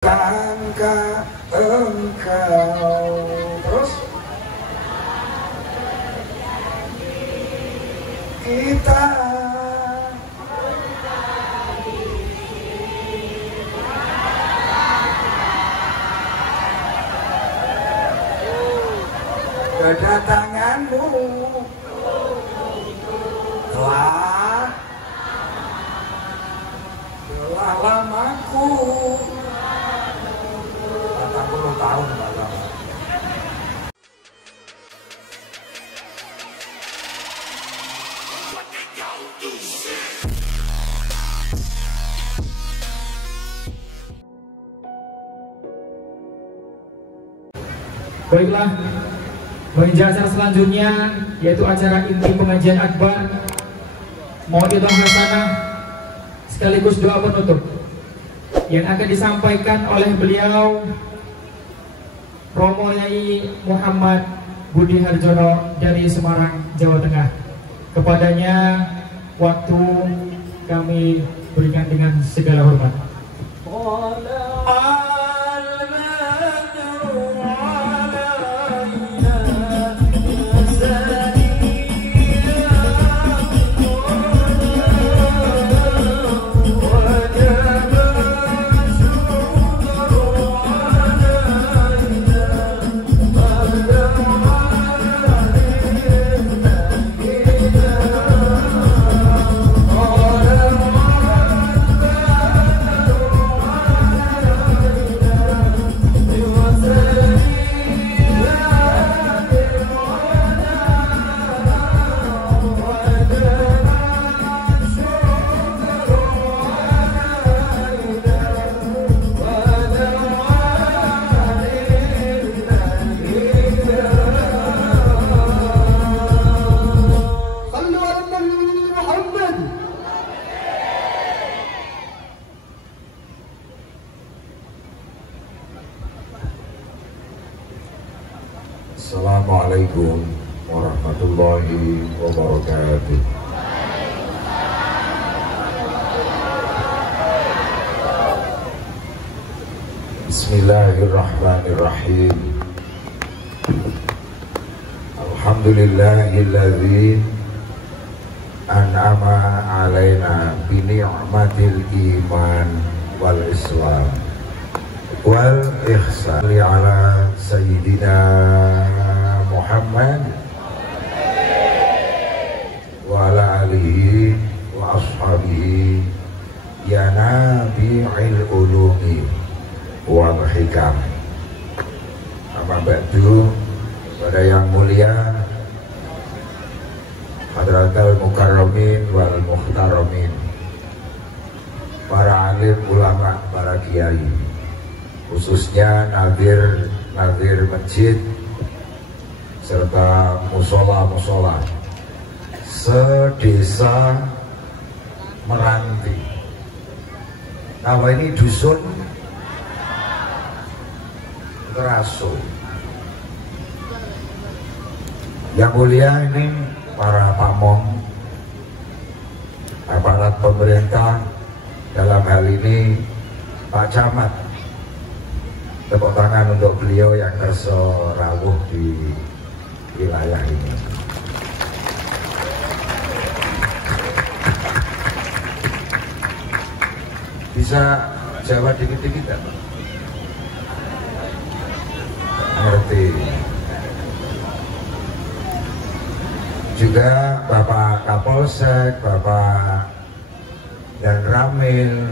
Bukankah engkau terus kita kedatanganmu telah lamaku 40 tahun Pak Lama. Baiklah, menuju acara selanjutnya yaitu acara inti pengajian akbar. Mohon doa hasanah sekaligus doa penutup yang akan disampaikan oleh beliau Romo Yai Muhammad Budi Harjono dari Semarang, Jawa Tengah. Kepadanya waktu kami berikan dengan segala hormat. Assalamualaikum warahmatullahi wabarakatuh. Bismillahirrahmanirrahim. Alhamdulillahilladzi an'ama alaina bi ni'matil iman wal islam wal ihsan ala sayyidina Muhammad wa ala alihi wa ashabihi ya nabi'il ulumi wal hikam. Amma ba'du, pada yang mulia hadratal mukarramin wal muhtaramin, para alim ulama, para kiai, khususnya nadir masjid serta musola sedesa Meranti. Nama ini dusun Teraso. Yang mulia ini para pamong, aparat pemerintah, dalam hal ini Pak Camat. Tepuk tangan untuk beliau yang kerso rawuh di wilayah ini. Bisa jawab dikit-dikit tak? Ngerti. Juga Bapak Kapolsek, Bapak dan Ramil,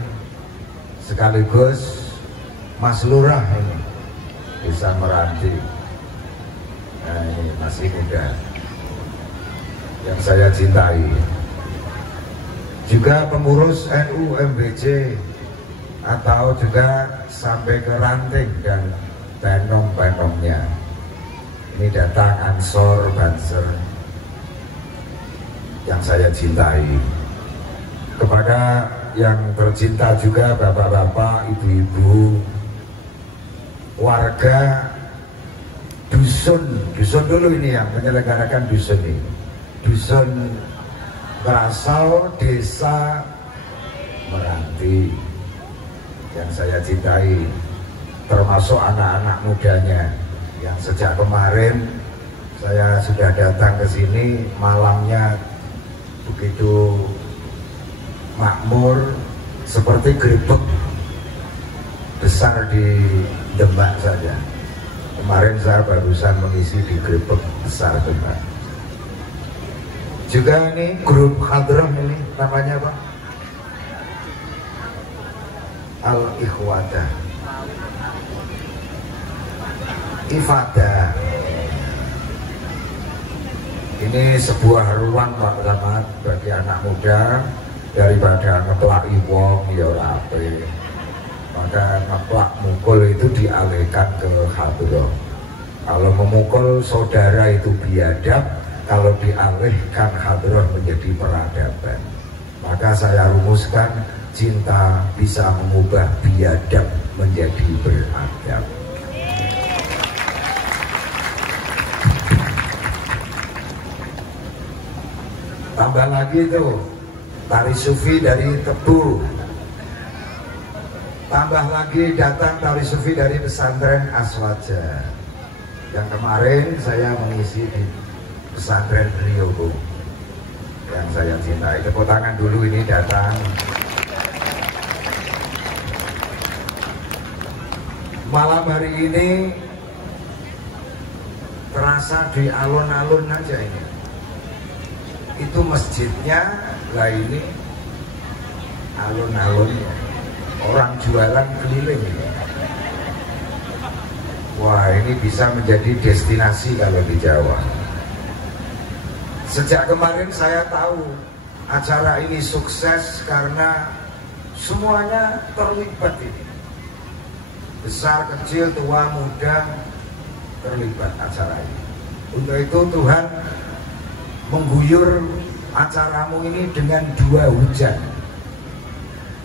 sekaligus Mas Lurah ini Desa Meranti. Nah, ini masih muda yang saya cintai. Juga pengurus NU MBC atau juga sampai ke ranting dan benom-benomnya. Ini datang Ansor Banser yang saya cintai. Kepada yang tercinta juga bapak-bapak, ibu-ibu, warga dusun dulu ini yang menyelenggarakan dusun ini, dusun Kerasau, Desa Meranti yang saya cintai. termasuk anak-anak mudanya yang sejak kemarin saya sudah datang ke sini, malamnya begitu makmur seperti gerbek besar di Demak saja. Kemarin saya barusan mengisi di gerbek besar Demak. Juga ini grup Hadrah ini namanya apa? Al-Ikhwadah Ifadah. Ini sebuah ruang Pak Camat bagi anak muda, daripada ngeplak wong ya ora apik. Maka ngeplak mukul itu dialihkan ke Hadrah. Kalau memukul saudara itu biadab, kalau dialihkan Hadrah menjadi peradaban. Maka saya rumuskan, cinta bisa mengubah biadab menjadi beradab. Tambah lagi tuh tari sufi dari Tebu. Tambah lagi datang tari sufi dari pesantren Aswaja. Yang kemarin saya mengisi di pesantren Riogo yang saya cintai. Tepuk tangan dulu ini datang. Malam hari ini terasa di alun-alun aja ini. Itu masjidnya, lah ini alun-alun, orang jualan keliling. Wah, ini bisa menjadi destinasi kalau di Jawa. Sejak kemarin saya tahu acara ini sukses karena semuanya terlibat ini. Besar, kecil, tua, muda terlibat acara ini. Untuk itu Tuhan mengguyur acaramu ini dengan 2 hujan.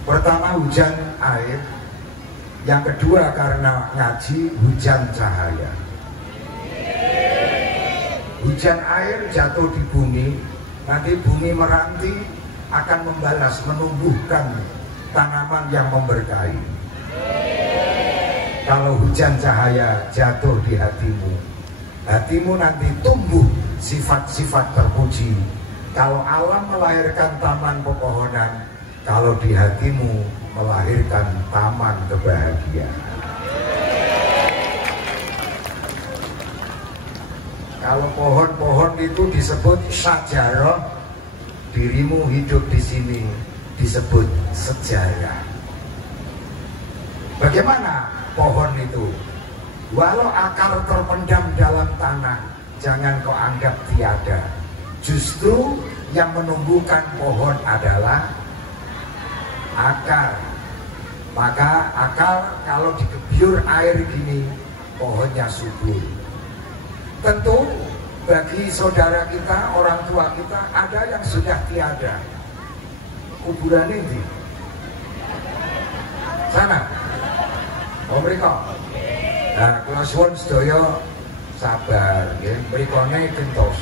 Pertama hujan air, yang kedua karena ngaji hujan cahaya. Hujan air jatuh di bumi, nanti bumi meranti akan membalas, menumbuhkan tanaman yang memberkahi. Kalau hujan cahaya jatuh di hatimu, hatimu nanti tumbuh sifat-sifat terpuji. Kalau alam melahirkan taman pepohonan, kalau di hatimu melahirkan taman kebahagiaan. Kalau pohon-pohon itu disebut syajarah, dirimu hidup di sini disebut sejarah. Bagaimana pohon itu? Walau akar terpendam dalam tanah, jangan kau anggap tiada. Justru yang menumbuhkan pohon adalah akar. Maka akar kalau digebyur air gini, pohonnya subur. Tentu bagi saudara kita, orang tua kita, ada yang sudah tiada. Kuburan ini sana, mereka. Nah, kalau suwun sedaya sabar, ya, berikone kentos.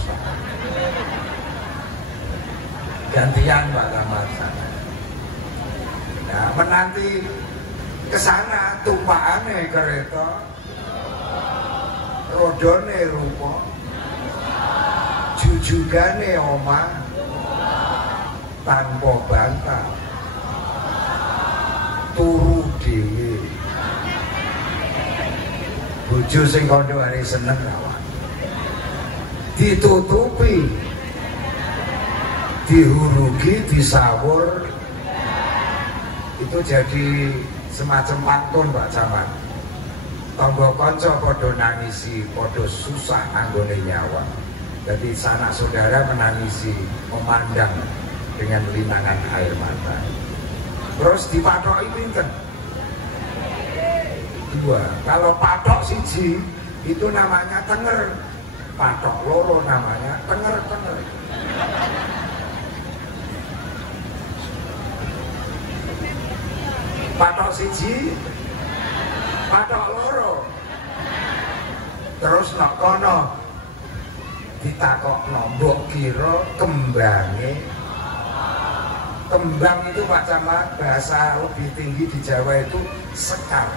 Gantian Pak Camat sana. Nah, menanti ke sana tumpakane kereta, rodone rupa, jujugane omah, tanpa bantah, turu dhewe. Bojo sing kandha hari seneng kawan. Ditutupi, dihurugi, disawur. Itu jadi semacam pantun Pak Camat. Tangga kanca padha nangisi, padha susah anggone nyawa. Jadi sanak saudara menangisi, memandang dengan linangan air mata. Terus dipathoki pinten? 2. Kalau patok siji itu namanya tenger, patok loro namanya tenger-tenger. Patok siji, patok loro. Terus nok kono ditakokno mbok kira kembange. Kembang itu Pak Camat bahasa lebih tinggi di Jawa itu sekar.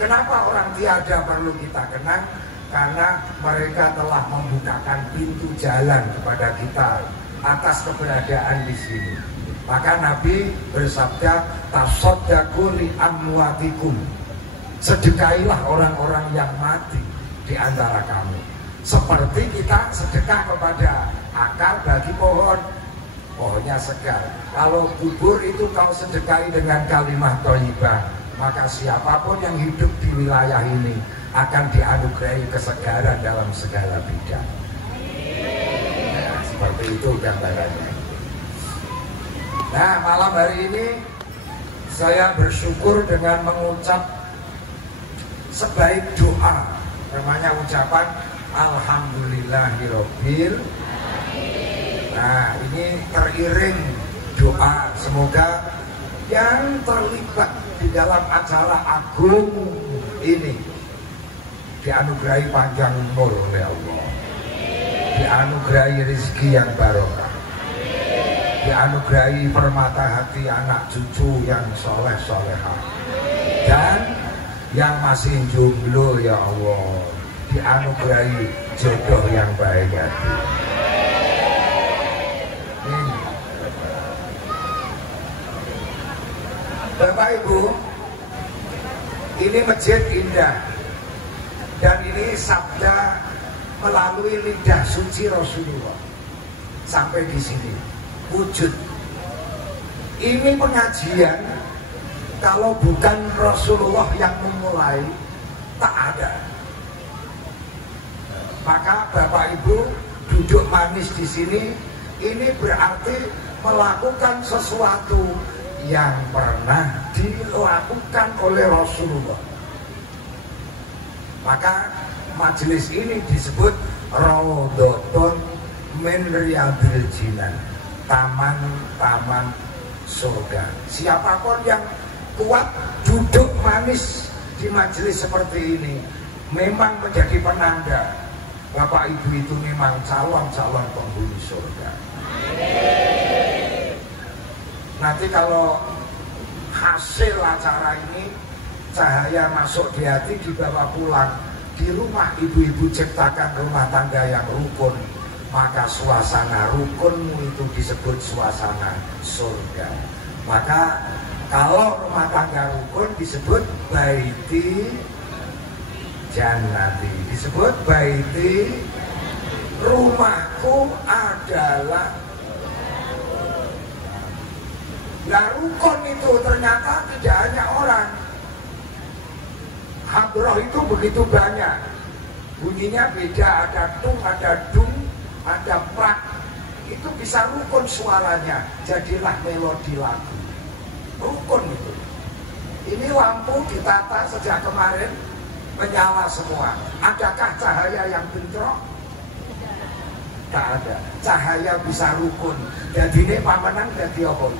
Kenapa orang tiada perlu kita kenang? Karena mereka telah membukakan pintu jalan kepada kita atas keberadaan di sini. Maka Nabi bersabda, tasaddaqu li amwatikum. Sedekailah orang-orang yang mati di antara kamu. Seperti kita sedekah kepada akar bagi pohon, pohonnya segar. Kalau kubur itu kau sedekahi dengan kalimat thayyibah, maka siapapun yang hidup di wilayah ini akan dianugerahi kesegaran dalam segala bidang. Nah, seperti itu gambarannya. Nah, malam hari ini saya bersyukur dengan mengucap sebaik doa, namanya ucapan Alhamdulillahirobbil. Nah, ini teriring doa, semoga yang terlibat di dalam acara agung ini dianugerahi panjang umur oleh Allah, dianugerahi rezeki yang barokah, dianugerahi permata hati anak cucu yang soleh-solehah, dan yang masih jomblo ya Allah dianugerahi jodoh yang baik hati. Bapak Ibu, ini masjid indah dan ini sabda melalui lidah suci Rasulullah sampai di sini wujud. Ini pengajian kalau bukan Rasulullah yang memulai tak ada. Maka Bapak Ibu duduk manis di sini, ini berarti melakukan sesuatu yang pernah dilakukan oleh Rasulullah. Maka majelis ini disebut Raudhatun min Riyadhil Jinan, taman-taman surga. Siapapun yang kuat duduk manis di majelis seperti ini memang menjadi penanda Bapak Ibu itu memang calon-calon penghuni surga. Nanti kalau hasil acara ini cahaya masuk di hati, dibawa pulang di rumah, ibu-ibu ciptakan rumah tangga yang rukun, maka suasana rukunmu itu disebut suasana surga. Maka kalau rumah tangga rukun disebut baiti jannati, disebut baiti, rumahku adalah. Nah, rukun itu ternyata tidak hanya orang. Hadroh itu begitu banyak, bunyinya beda, ada tung, ada dung, ada prak. Itu bisa rukun suaranya, jadilah melodi lagu. Rukun itu. Ini lampu ditata sejak kemarin menyala semua. Adakah cahaya yang bentrok? Tak ada. Cahaya bisa rukun. Jadi ini pamenang jadi apa?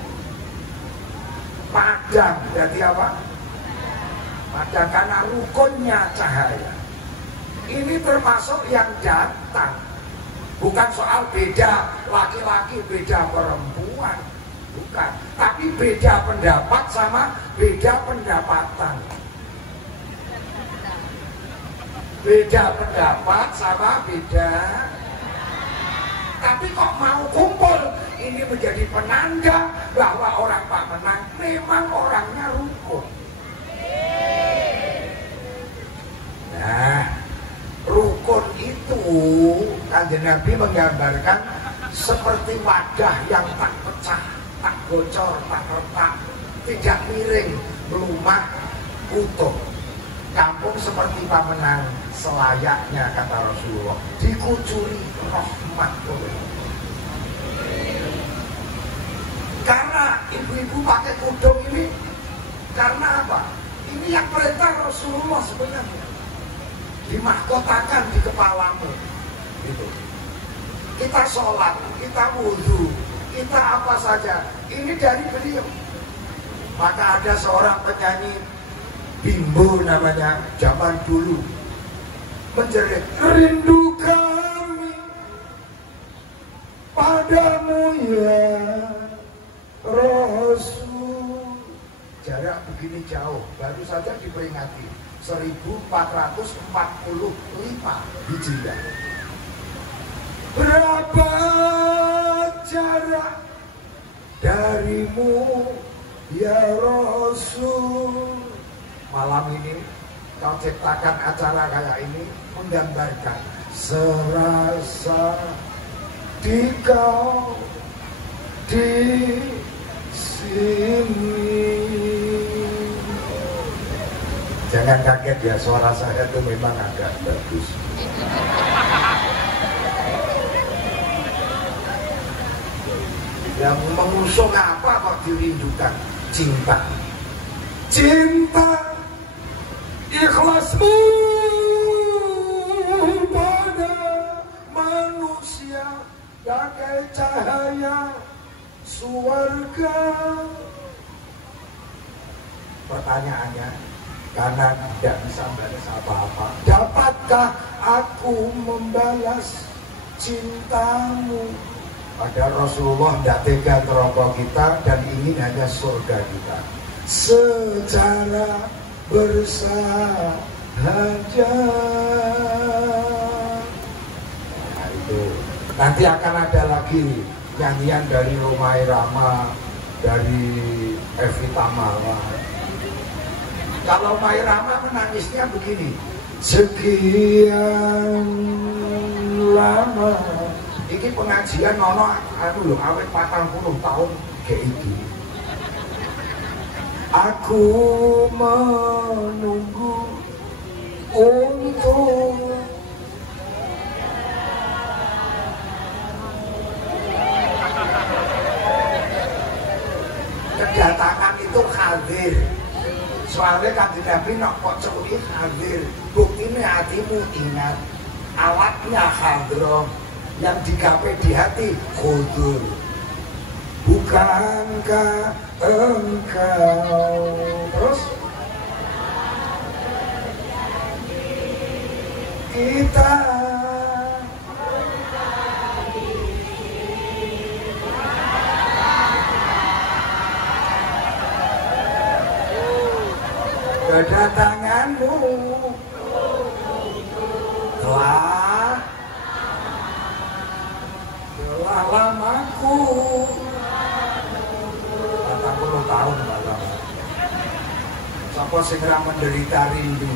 Padang. Jadi apa? Padang, karena rukunnya cahaya. Ini termasuk yang datang. Bukan soal beda laki-laki, beda perempuan. Bukan. Tapi beda pendapat sama beda pendapatan. Beda pendapat sama beda. Tapi kok mau kumpul, ini menjadi penanda bahwa orang Pamenang memang orangnya rukun. Nah, rukun itu Kanjeng Nabi menggambarkan seperti wadah yang tak pecah, tak bocor, tak retak, tidak miring, melumah, utuh. Kampung seperti Pamenang selayaknya, kata Rasulullah, dikucuri rahmat. Karena ibu-ibu pakai kudung ini, karena apa? Ini yang perintah Rasulullah sebenarnya. Dimahkotakan di kepalamu. Gitu. Kita sholat, kita wudhu, kita apa saja, ini dari beliau. Maka ada seorang penyanyi Bimbo namanya, zaman dulu, menjerit, rindu kami padamu ya Rasul. Jarak begini jauh, baru saja diperingati. 1445 Hijriah. Berapa jarak darimu ya Rasul? Malam ini kau ciptakan acara kayak ini menggambarkan serasa di kau di sini. Jangan kaget ya, suara saya itu memang agak bagus. Yang mengusung apa kok dirindukan? Cinta. Cinta ikhlasmu pada manusia bagai cahaya surga. Pertanyaannya, karena tidak bisa membalas apa-apa, dapatkah aku membalas cintamu? Padahal Rasulullah tidak tega terokok kita dan ingin hanya surga kita secara bersahaja. Nah itu nanti akan ada lagi nyanyian dari Romai Rama, dari Evita Mala. Kalau Mai Rama menangisnya begini, sekian lama iki pengajian nono lho awet 40 tahun kayak iki. Aku menunggu untuk kedatangan itu hadir. Soalnya kan Nabi nak kok celuki hadir. Buktinya hatimu ingat, alatnya hadroh, yang digapai di hati khudur. Bukankah engkau terus kita kedatanganmu telah lamaku 40 tahun malam. Sapa sing ora menderita rindu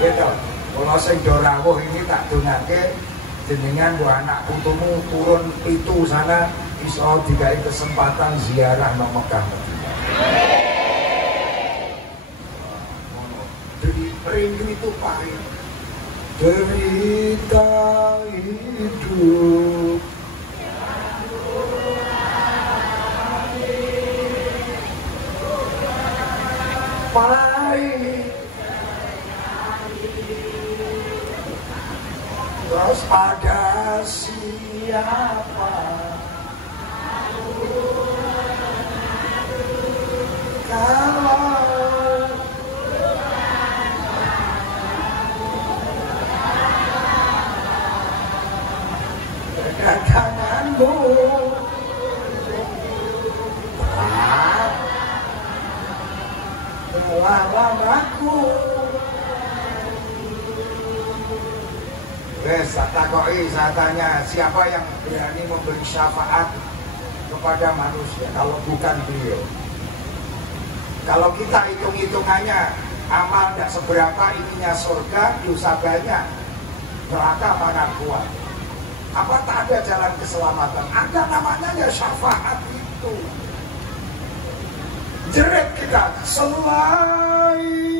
gitu. Kalau sing do rawuh ini tak dongake jenengan bu anak putumu turun itu sana iso dikai kesempatan ziarah nang Mekah. Rindu itu pahit, derita hidup pahit. Terus ada siapa kalau kedatanganmu lamaku. Saya takoi, saya tanya, siapa yang berani memberi syafaat kepada manusia kalau bukan beliau? Kalau kita hitung-hitungannya amal tidak seberapa, ininya surga, dosa banyak, neraka mana kuat. Apa tak ada jalan keselamatan? Ada, namanya ya syafaat itu. Jerit kita selain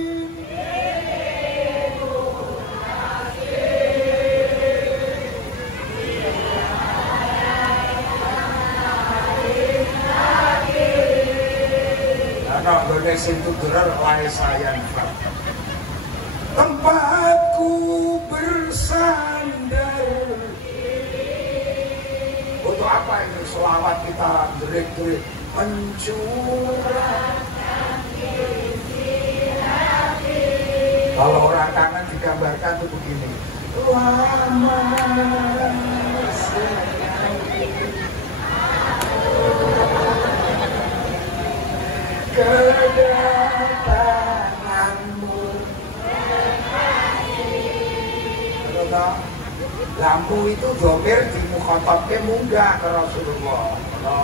karena Indonesia itu gerar lain sayang. Tempatku bersandar. Untuk apa ini selawat kita jerit-jerit mencurahkan isi hati. Kalau orang kangen digambarkan itu begini, lama sekali kedatanganmu no. Lamu itu domir di mukhotabnya munggah ke Rasulullah no.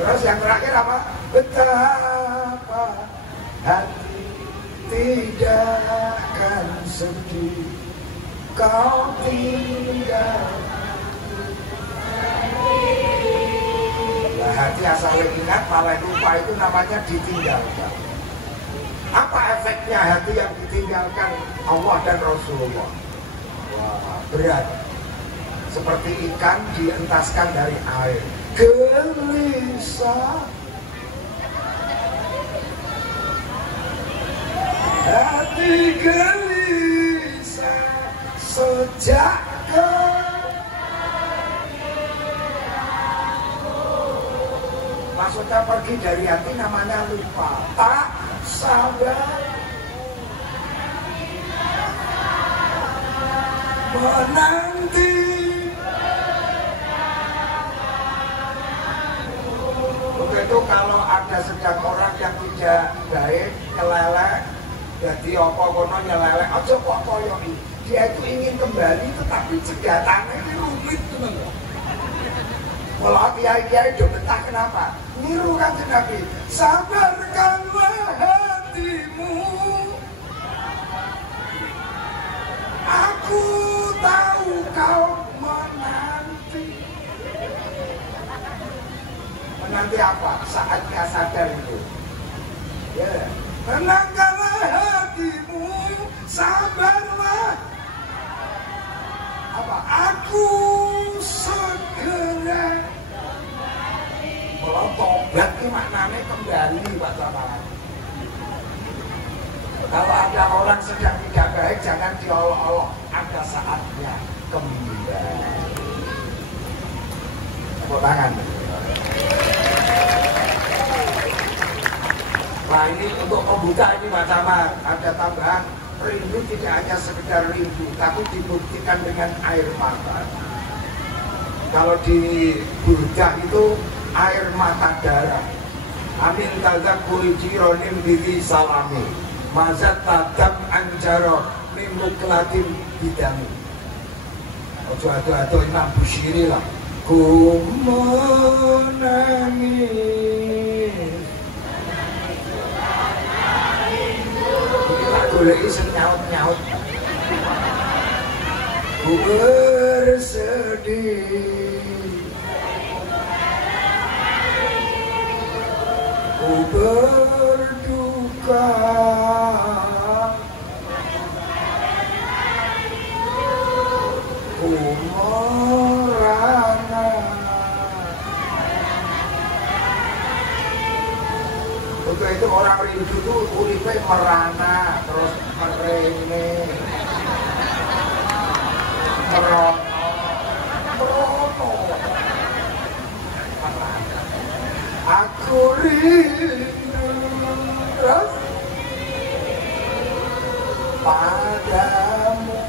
Terus yang terakhir apa? Betapa hati tidak akan sedih kau tinggal. Nah, hati asal ingat malah lupa itu namanya ditinggalkan. Apa efeknya hati yang ditinggalkan Allah dan Rasulullah? Wah, berat. Seperti ikan dientaskan dari air. Gelisah. Hati gelisah sejak maksudnya pergi dari hati namanya lupa. Tak sabar menanti. Begitu kalau ada sedang orang yang tidak baik, kelelek, jadi apa kono nyelelek, aja kok koyoi. Dia itu ingin kembali tetapi cegatannya ini rumit teman. Kalau kiai-kiai udah betah kenapa? Niru kan Nabi, sabarkanlah hatimu. Aku tahu kau menanti. Menanti apa? Saatnya sadar itu. Ya, tenangkanlah hatimu, sabarlah. Apa? Aku segera. Kalau tobat itu maknanya kembali Pak Saman. Kalau ada orang sedang tidak baik jangan diolok-olok. Ada saatnya kembali. Tepuk tangan. Nah ini untuk membuka ini Pak Saman. Ada tambahan. Rindu tidak hanya sekedar rindu, tapi dibuktikan dengan air mata. Kalau di Burdah itu air mata darah. Amin tazak kulijironim diri salami. Mazat tadam anjaro mimuklatim bidami. Ojo ado-ado Imam Bushiri lah. Ku menangis. Boleh iseng nyaut-nyaut. Ku bersedih, ku berduka, ku merana. Untuk itu orang rindu itu uripnya merana, terus merene, merono. Aku rindu terus padamu.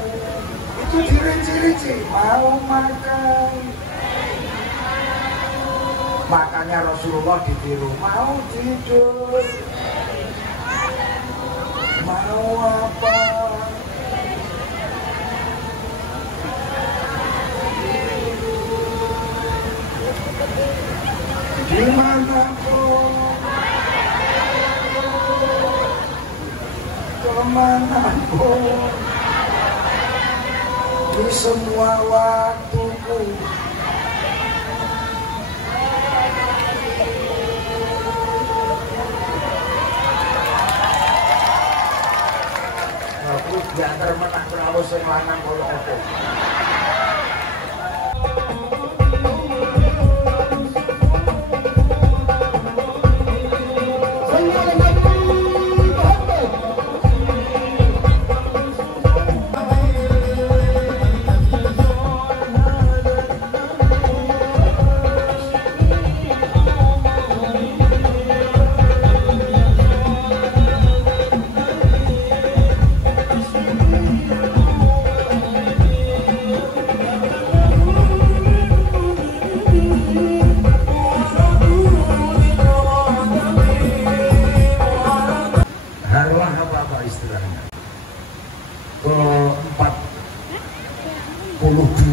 Itu dirinci-rinci, mau makan. Makanya Rasulullah ditiru, mau tidur, mau apa, dimanapun, kemanapun, di semua waktuku. Diantar menang perahu sing lanang kaya apa.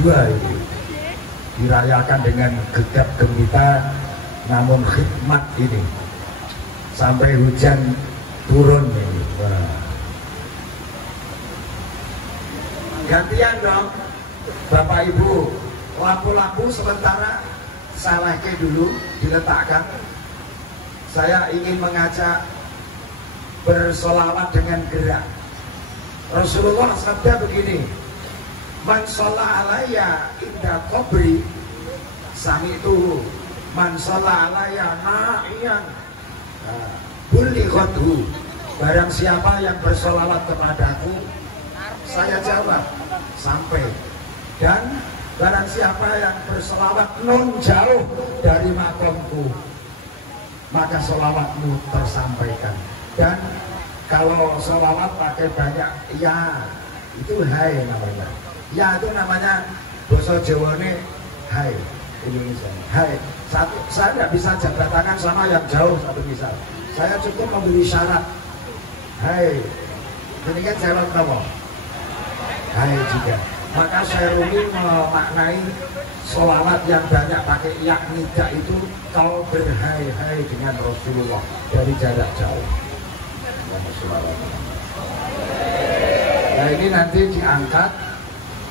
dua ini dirayakan dengan gegap gempita, namun khidmat ini sampai hujan turun ini. Wah. Gantian dong Bapak Ibu, lampu-lampu sementara salahke dulu diletakkan. Saya ingin mengajak bersolawat dengan gerak. Rasulullah sabda begini, man sholla alaiya inda qabri sami'tuhu, man sholla alaiya na'iyan bulighathu. Barang siapa yang bersolawat kepadaku, saya jawab sampai. Dan barang siapa yang bersolawat non jauh dari makomku, maka solawatmu tersampaikan. Dan kalau solawat pakai banyak ya, itu hai namanya. Ya itu namanya bahasa Jawa ini hai, Indonesia hai. Satu, saya tidak bisa jabat tangan sama yang jauh satu misal. Saya cukup memberi syarat hai, ini kan jawab kamu hai juga. Maka Syairumi memaknai sholawat yang banyak pakai yak nidak itu kau berhai-hai dengan Rasulullah dari jarak jauh. Nah ini nanti diangkat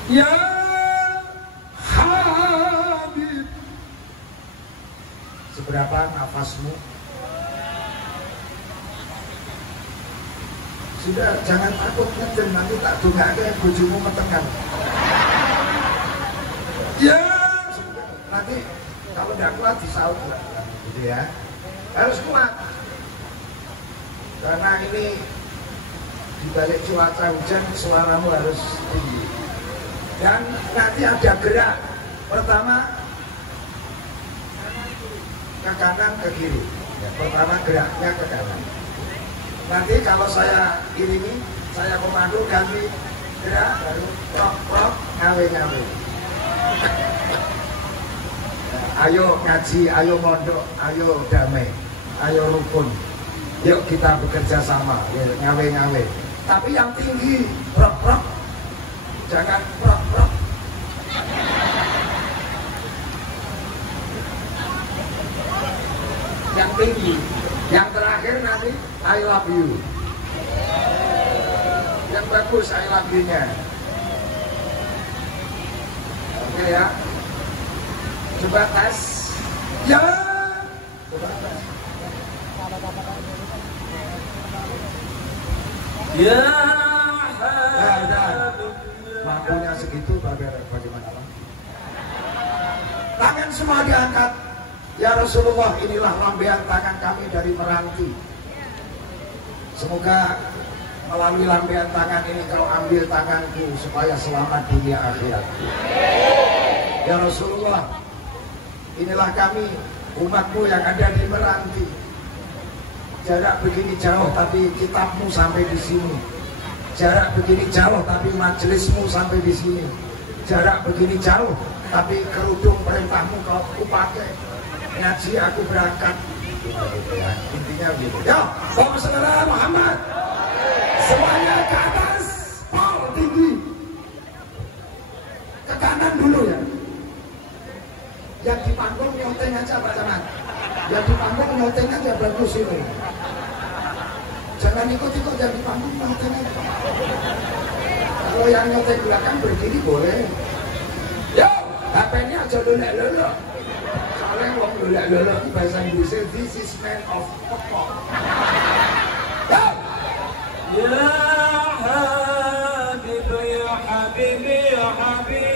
ya Habib. Seberapa nafasmu? Sudah, jangan takut ngeden, nanti tak dongake bojomu metengan. Ya, nanti kalau tidak kuat disaut gitu ya. Harus kuat. Karena ini dibalik cuaca hujan suaramu harus tinggi. Dan nanti ada gerak. Pertama ke kanan ke kiri. Ya, pertama geraknya ke kanan. Nanti kalau saya iringi, saya komando ganti gerak, baru prok ngawe-ngawe. Ayo ngaji, ayo mondok, ayo damai, ayo rukun. Yuk kita bekerja sama, ya, ngawe-ngawe. Tapi yang tinggi, prok, jangan prok. Yang tinggi. Yang terakhir nanti I love you. Yang bagus I love you-nya. Oke ya. Coba tes. Ya. Coba tes. Ya. Nah, udah. Mampunya segitu bagaimana Pak? Tangan semua diangkat. Ya Rasulullah, inilah lambaian tangan kami dari Meranti. Semoga melalui lambaian tangan ini kau ambil tanganku supaya selamat dunia akhirat. Ya Rasulullah, inilah kami umatmu yang ada di Meranti. Jarak begini jauh tapi kitabmu sampai di sini. Jarak begini jauh tapi majelismu sampai di sini. Jarak begini jauh tapi kerudung perintahmu kau pakai. Ngaji aku berangkat. Intinya begitu. Ya, sama saudara Muhammad. Semuanya ke atas, pol tinggi. Ke kanan dulu ya. Yang di panggung nyoteng aja Pak Camat. Yang di panggung nyoteng aja bagus ini. Jangan ikut-ikut yang di panggung nyoteng aja. Kalau yang nyoteng belakang berdiri boleh. Yo, HP-nya aja lelek-lelek. Soalnya wong lelek-lelek bahasa Inggrisnya this is man of pokok. Ya Habib, ya Habibi, ya Habibi.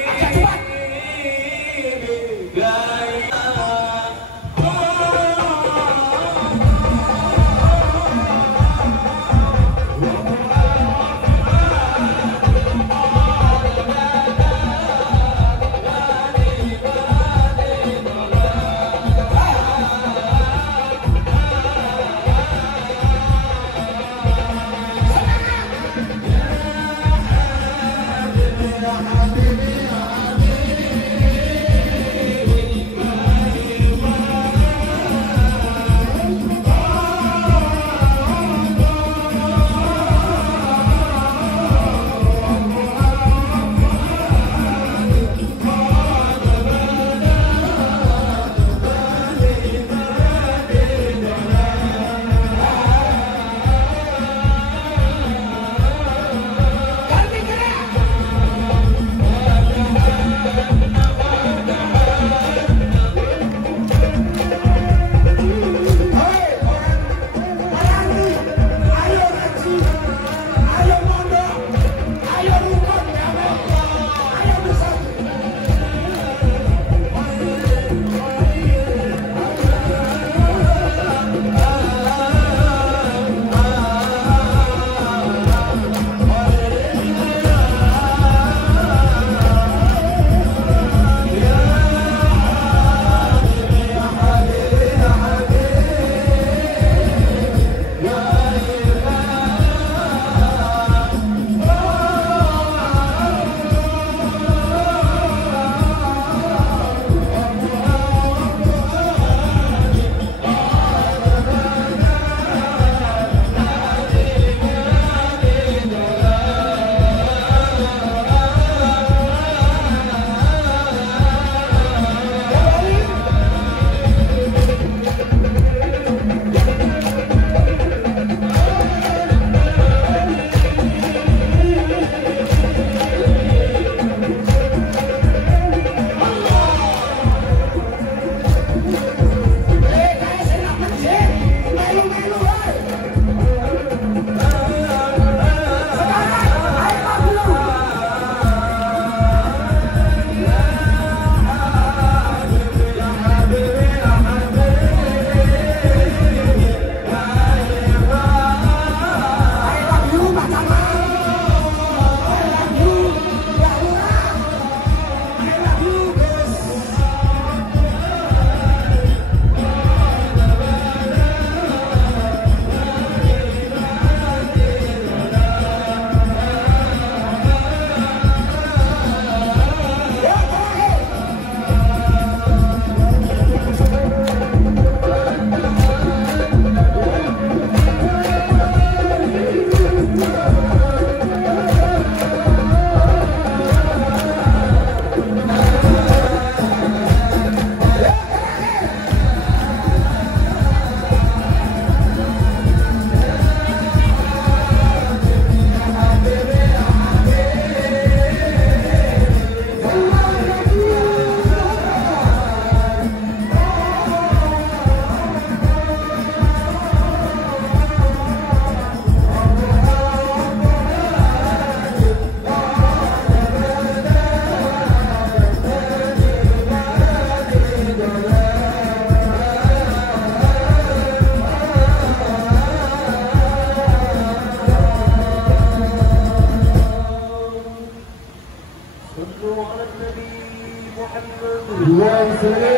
Wong Sri.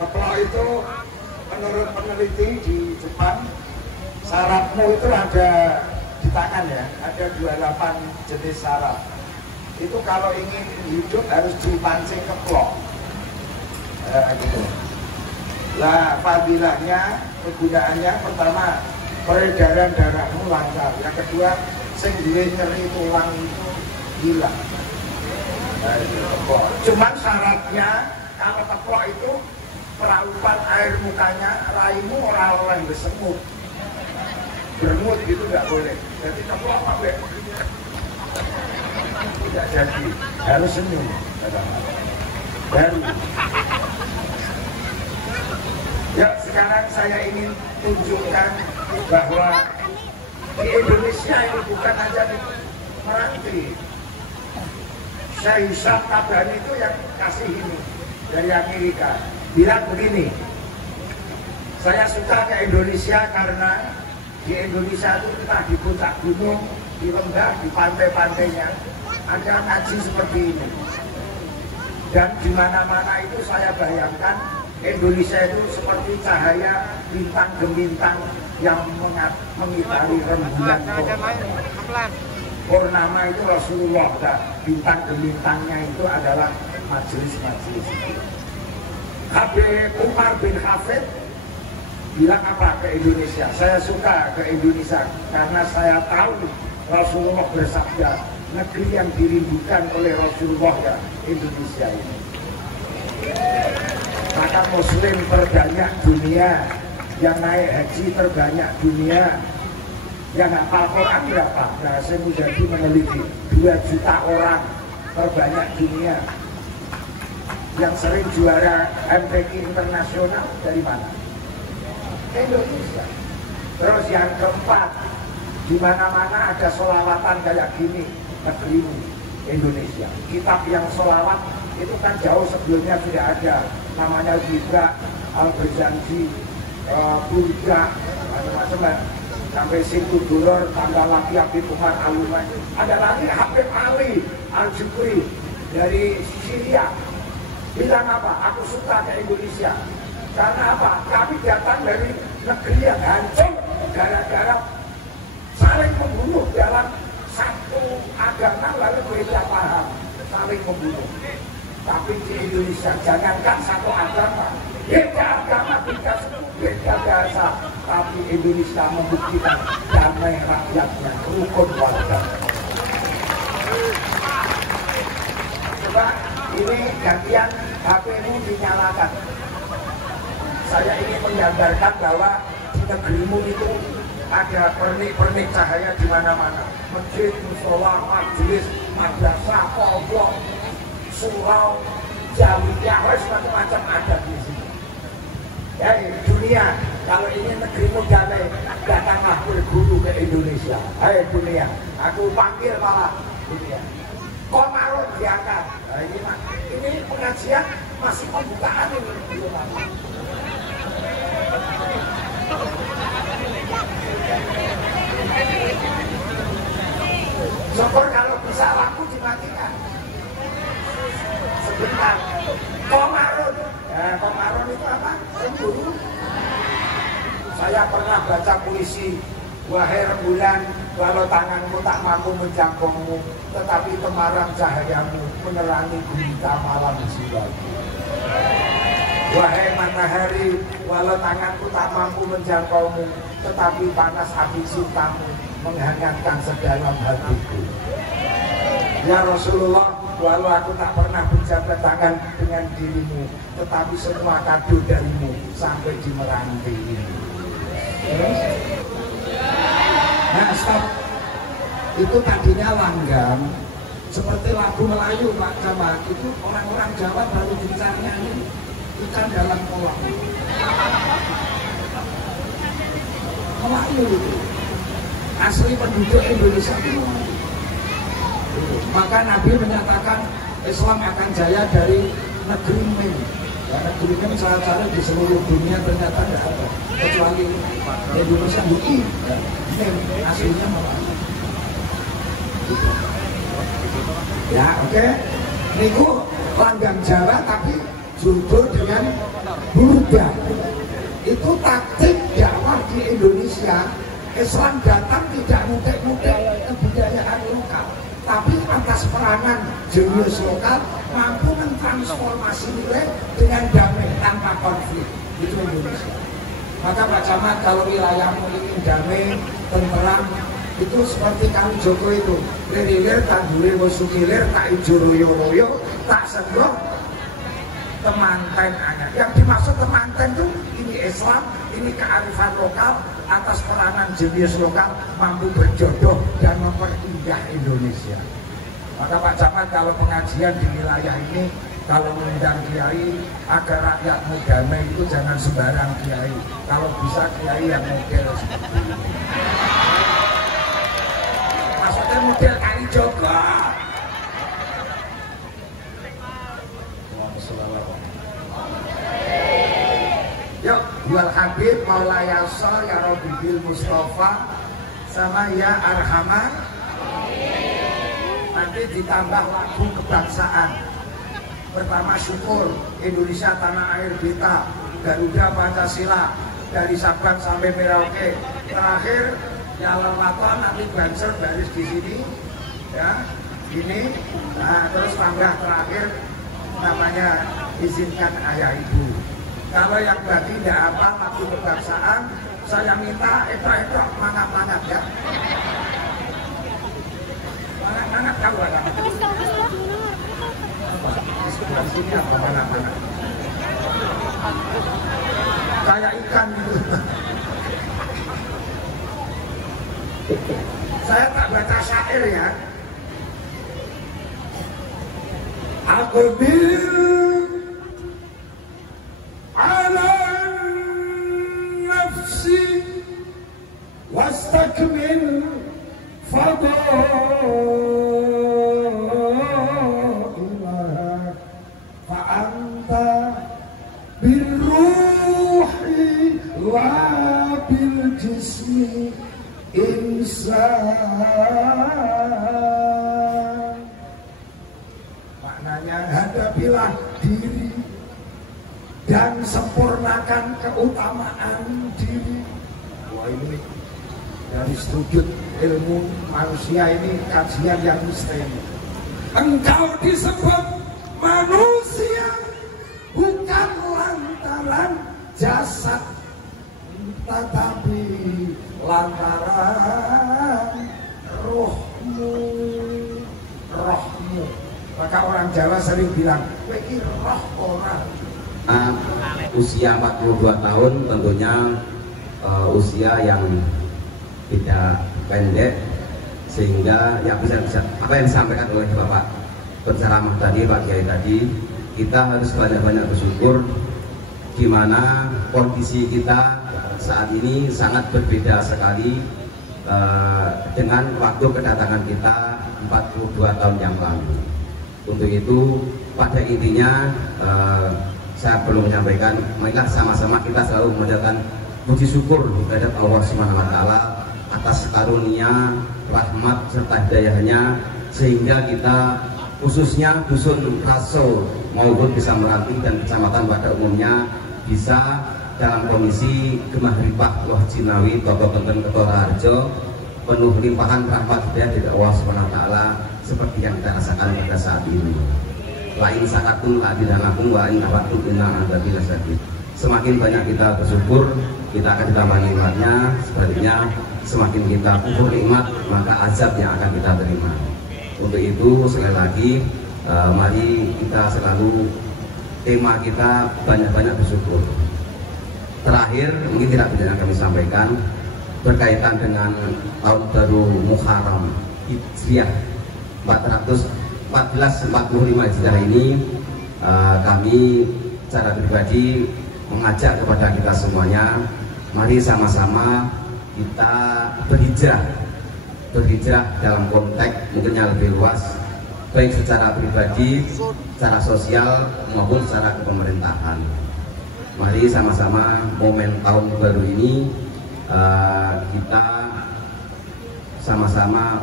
Keplok itu menurut peneliti di Jepang, sarafmu itu ada di tangan ya, ada 28 jenis saraf. Itu kalau ingin hidup harus dipancing keplok. Gitu. Lah fadilahnya, kegunaannya pertama peredaran darahmu lancar. Yang kedua, sing duwe nyeri tulang itu hilang. Cuman syaratnya kalau keplok itu peraupan air mukanya, raimu orang oleh bersemut, bermut gitu nggak boleh. Jadi keplok apa? Tidak jadi, harus senyum. Baru. Ya sekarang saya ingin tunjukkan bahwa di Indonesia ini bukan hanya di Meranti. Syekh Hisham Tabrani itu yang kasih ini dari Amerika, bilang begini, saya suka ke Indonesia karena di Indonesia itu kita di puncak gunung, di lembah, di pantai-pantainya ada ngaji seperti ini, dan di mana-mana itu saya bayangkan Indonesia itu seperti cahaya bintang gemintang yang mengitari rembulan purnama itu Rasulullah, dan bintang gemintangnya itu adalah majelis-majelis. Habib Umar bin Hafid bilang apa ke Indonesia? Saya suka ke Indonesia karena saya tahu Rasulullah bersabda, negeri yang dirindukan oleh Rasulullah ya Indonesia ini. Maka muslim terbanyak dunia, yang naik haji terbanyak dunia, yang hafal Quran berapa? Nah, saya Muzadi meneliti 2 juta orang terbanyak dunia. Yang sering juara MTQ internasional dari mana? Indonesia. Terus yang keempat, di mana-mana ada sholawatan kayak gini, negerimu Indonesia. Kitab yang sholawat itu kan jauh sebelumnya sudah ada, namanya Zibra, Al-Bezanji, Burda, macam-macam. Sampai Situ Duror, tambah lagi Habib Umar Al-Umar, ada lagi Habib Ali Al-Jukri dari Syria. Bilang apa? Aku suka ke Indonesia karena apa? Kami datang dari negeri yang hancur gara-gara saling membunuh dalam satu agama, lalu beda paham, saling membunuh. Tapi di Indonesia jangankan satu agama, beda agama, beda suku, beda bahasa, tapi Indonesia membuktikan damai rakyatnya, rukun warga. Coba ini gantian HP ini dinyalakan. Saya ingin menggambarkan bahwa di negerimu itu ada pernik-pernik cahaya di mana-mana. Masjid, musola, majelis, madrasah, pondok, surau, jamiah, macam-macam ada di sini. Ya, dunia, kalau ini negerimu damai, datanglah berguru ke Indonesia. Hai dunia, aku panggil malah dunia. Komarun diangkat. Nah, ini pengajian masih pembukaan ini. Syukur kalau bisa lampu dimatikan. Sebentar. Komarun. Ya, komarun itu apa? Cemburu. Saya pernah baca puisi, wahai rembulan, walau tanganmu tak mampu menjangkaumu, tetapi temarang cahayamu menerangi gulita malam jiwaku. Wahai matahari, walau tanganku tak mampu menjangkaumu, tetapi panas api cintamu menghangatkan sedalam hatiku. Ya Rasulullah, walau aku tak pernah berjabat tangan dengan dirimu, tetapi semua kado darimu sampai di Meranti ini. Nah, stop. Itu tadinya langgam, seperti lagu Melayu Pak Camat. Itu orang-orang Jawa baru bisa nyanyi ikan dalam kolam. Melayu itu asli penduduk Indonesia itu Melayu. Maka Nabi menyatakan Islam akan jaya dari negeri Mem. Ya, negeri Mem saat-saat di seluruh dunia ternyata tidak ada kecuali Indonesia. Bukti ya, Mem aslinya Melayu. Ya, oke. Niku Langgang Jawa tapi judul dengan berubah. Itu taktik dakwah di Indonesia. Islam datang tidak mudik-mudik kebudayaan lokal, tapi atas peranan jenius lokal mampu mentransformasi nilai dengan damai tanpa konflik. Itu Indonesia. Maka Pak Camat, kalau wilayahmu ingin damai, tenteram, itu seperti kami Joko itu, lirir tandure musukilir tak ijo royo-royo tak sembroh temanten anyar. Yang dimaksud temanten itu ini Islam, ini kearifan lokal atas peranan jenius lokal mampu berjodoh dan memperindah Indonesia. Maka Pak Camat, kalau pengajian di wilayah ini, kalau mengundang kiai agar rakyatmu damai itu jangan sembarang kiai. Kalau bisa kiai yang model seperti ini. Maksudnya model Kali Joko. Yuk, wal Habib Maulayasa ya Rabbi bil Mustafa sama ya Arhamar. Nanti ditambah lagu kebangsaan. Pertama syukur Indonesia tanah air kita, Garuda Pancasila, dari Sabang sampai Merauke. Terakhir ya Ramadan, nanti banser baris di sini ya ini. Nah, terus tambah terakhir namanya izinkan ayah ibu. Kalau yang bagi tidak apa lagu kebangsaan, saya minta itu mangat-mangat ya. Mangat-mangat tahu ada. Di sini apa mangat-mangat? Kayak ikan gitu. Saya tak baca syair ya. Aqbil ala nafsi wastakmil fadailah fa anta birruhi wa bil jismi insan. Maknanya hadapilah diri dan sempurnakan keutamaan diri. Wah, ini dari sudut ilmu manusia ini kajian yang misteri. Engkau disebut manusia bukan lantaran jasad, tetapi lantaran rohmu. Maka orang Jawa sering bilang, "Weki roh orang." Usia 42 tahun tentunya usia yang tidak pendek, sehingga ya bisa apa yang disampaikan oleh Bapak penceramah tadi, Pak Kiai tadi, kita harus banyak-banyak bersyukur di mana kondisi kita saat ini sangat berbeda sekali dengan waktu kedatangan kita 42 tahun yang lalu. Untuk itu pada intinya saya perlu menyampaikan, marilah sama-sama kita selalu mengucapkan puji syukur terhadap Allah Subhanahu wa taala atas karunia, rahmat serta hidayahnya, sehingga kita khususnya dusun Rasul maupun desa Meranti dan kecamatan pada umumnya bisa dalam kondisi gemah ripah Wah Jinawi Toto Kenten Ketora Harjo, penuh limpahan rahmat hidayah dari Allah Subhanahu wa taala seperti yang kita rasakan pada saat ini. Lain sakatul adinanakum wa in kafatum inna adabi lasyadid. Semakin banyak kita bersyukur, kita akan ditambah nikmatnya. Sebaliknya semakin kita kufur nikmat, maka azab yang akan kita terima. Untuk itu sekali lagi mari kita selalu tema kita banyak-banyak bersyukur. Terakhir mungkin tidak bisa kami sampaikan berkaitan dengan tahun baru Muharram Hijriah 1445 Hijriah ini, kami secara pribadi mengajak kepada kita semuanya, mari sama-sama kita berhijrah dalam konteks mungkin yang lebih luas, baik secara pribadi, secara sosial maupun secara kepemerintahan. Mari sama-sama momen tahun baru ini kita sama-sama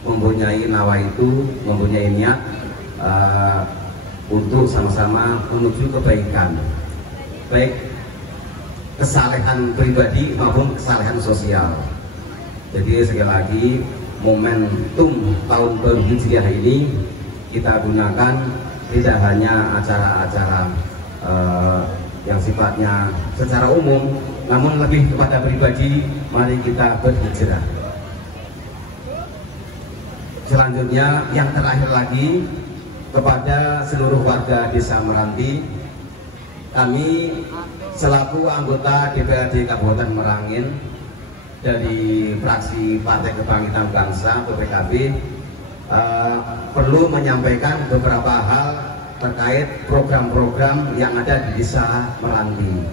mempunyai nawaitu, mempunyai niat untuk sama-sama menuju kebaikan, baik kesalehan pribadi maupun kesalehan sosial. Jadi sekali lagi, momentum tahun baru Hijriah ini kita gunakan tidak hanya acara-acara yang sifatnya secara umum, namun lebih kepada pribadi. Mari kita berhijrah. Selanjutnya, yang terakhir lagi, kepada seluruh warga Desa Meranti, kami selaku anggota DPRD Kabupaten Merangin dari fraksi Partai Kebangkitan Bangsa atau PKB perlu menyampaikan beberapa hal terkait program-program yang ada di Desa Meranti.